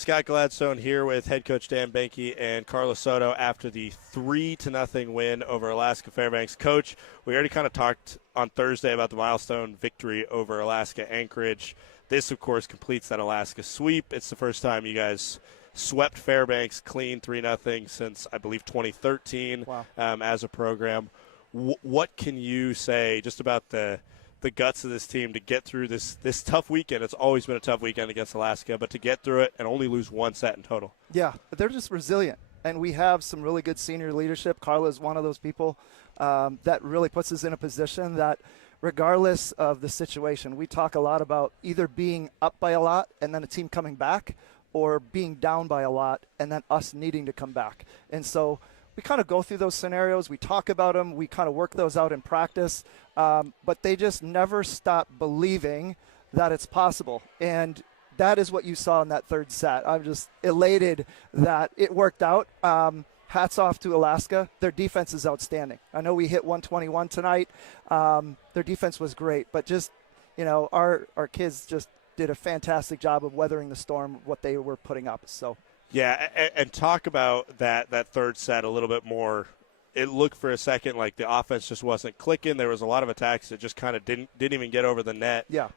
Scott Gladstone here with head coach Dan Behnke and Karla Soto after the 3-0 win over Alaska Fairbanks. Coach, we already kind of talked on Thursday about the milestone victory over Alaska Anchorage. This, of course, completes that Alaska sweep. It's the first time you guys swept Fairbanks clean 3-0 since, I believe, 2013. Wow. As a program. What can you say just about the guts of this team to get through this tough weekend? It's always been a tough weekend against Alaska, but to get through it and only lose one set in total. Yeah, they're just resilient, and we have some really good senior leadership. Karla is one of those people that really puts us in a position that regardless of the situation, we talk a lot about either being up by a lot and then a team coming back, or being down by a lot and then us needing to come back. And so we kind of go through those scenarios. We talk about them. We kind of work those out in practice. But they just never stop believing that it's possible. And that is what you saw in that third set. I'm just elated that it worked out. Hats off to Alaska. Their defense is outstanding. I know we hit 121 tonight. Their defense was great. But just, our kids just did a fantastic job of weathering the storm, what they were putting up. So. Yeah, and talk about that third set a little bit more. It looked for a second like the offense just wasn't clicking. There was a lot of attacks that just kind of didn't even get over the net. Yeah.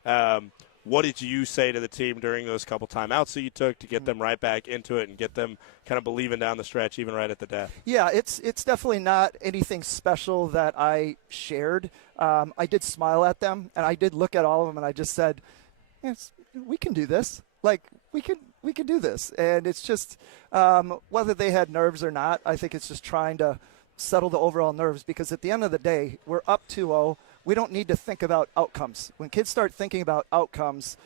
What did you say to the team during those couple timeouts that you took to get them right back into it and get them kind of believing down the stretch, even right at the death? Yeah, it's definitely not anything special that I shared. I did smile at them, and I did look at all of them, and I just said, yes, we can do this. Like, we can do this. And it's just whether they had nerves or not, I think it's just trying to settle the overall nerves, because at the end of the day, we're up 2-0. We don't need to think about outcomes. When kids start thinking about outcomes,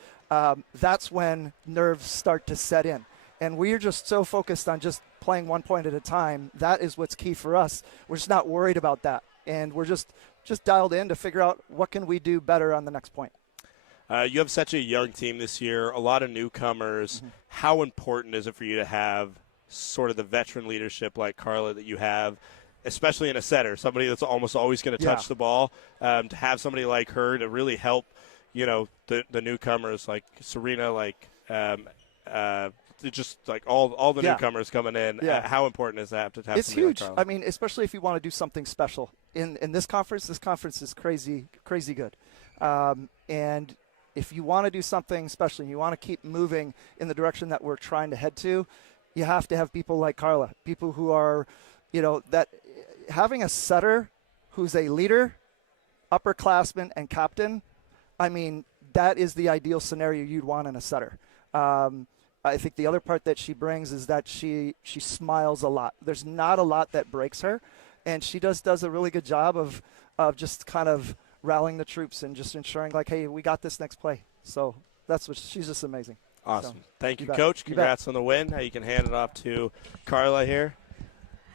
that's when nerves start to set in. And we're just so focused on just playing 1 point at a time. That is what's key for us. We're just not worried about that. And we're just dialed in to figure out what can we do better on the next point. You have such a young team this year, a lot of newcomers. Mm-hmm. How important is it for you to have sort of the veteran leadership like Karla that you have, especially in a setter, somebody that's almost always going to touch the ball, to have somebody like her to really help, the newcomers like Serena, like just like all the newcomers coming in. Yeah. How important is that to have it's somebody huge. like Karla? I mean, especially if you want to do something special. In this conference is crazy good. And if you want to do something special and you want to keep moving in the direction that we're trying to head to, you have to have people like Karla, people who are, that having a setter who's a leader, upperclassman, and captain, I mean, that is the ideal scenario you'd want in a setter. I think the other part that she brings is that she smiles a lot. There's not a lot that breaks her, and she does a really good job of just kind of rallying the troops and just ensuring, like, hey, we got this next play. So that's what she's just amazing. Awesome. So, Thank you, Coach. Congrats on the win. Now you can hand it off to Karla here.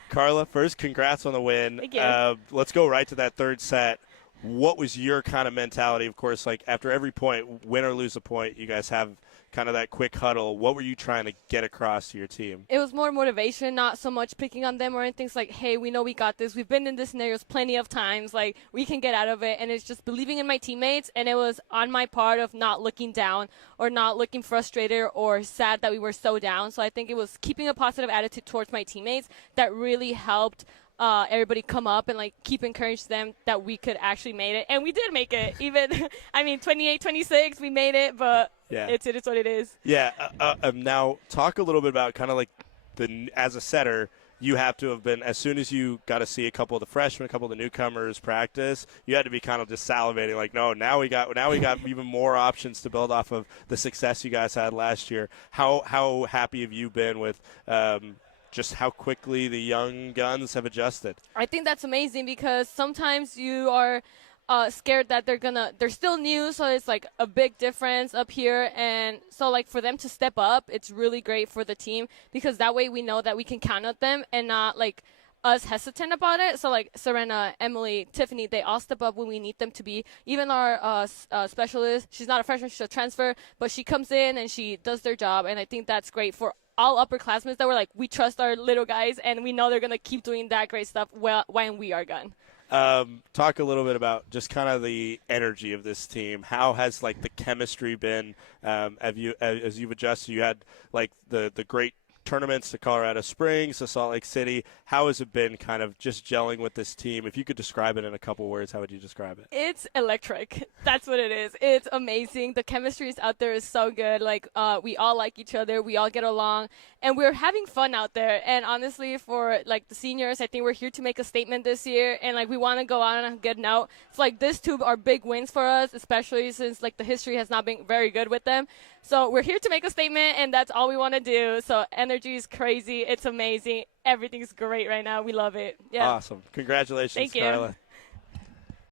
Karla, first, congrats on the win. Thank you. Let's go right to that third set. What was your kind of mentality? Of course, like after every point, win or lose a point, you guys have kind of that quick huddle. What were you trying to get across to your team? It was more motivation, not so much picking on them or anything. It's like, hey, we know we got this. We've been in this scenarios plenty of times. Like, we can get out of it. And it's just believing in my teammates. And it was on my part of not looking down or not looking frustrated or sad that we were so down. So I think it was keeping a positive attitude towards my teammates that really helped everybody come up and like keep encouraging them that we could actually make it. And we did make it. Even, 28-26, we made it, but it's what it is. Yeah. Now talk a little bit about kind of like as a setter, you have to have been, as soon as you got to see a couple of the freshmen, a couple of the newcomers practice, you had to be kind of just salivating like, no, now we got even more options to build off of the success you guys had last year. How happy have you been with just how quickly the young guns have adjusted? I think that's amazing because sometimes you are scared that they're still new, so it's like a big difference up here. And so like for them to step up, it's really great for the team because that way we know that we can count on them and not like us hesitant about it. So like Serena, Emily, Tiffany, they all step up when we need them to be. Even our specialist, she's not a freshman, she's a transfer, but she comes in and she does their job. And I think that's great for all upperclassmen that were like, we trust our little guys and we know they're going to keep doing that great stuff when we are gone. Talk a little bit about just kind of the energy of this team. How has like the chemistry been? As you've adjusted, you had like the great tournaments to Colorado Springs, to Salt Lake City. How has it been kind of just gelling with this team? If you could describe it in a couple words, how would you describe it? It's electric. That's what it is. It's amazing. The chemistry is out there is so good. Like, we all like each other. We all get along. And we're having fun out there. And honestly, for, like, the seniors, I think we're here to make a statement this year. And, like, we want to go out on a good note. It's like these two are big wins for us, especially since, like, the history has not been very good with them. So we're here to make a statement, and that's all we want to do. So energy is crazy. It's amazing. Everything's great right now. We love it. Yeah. Awesome. Congratulations, Thank you. Karla.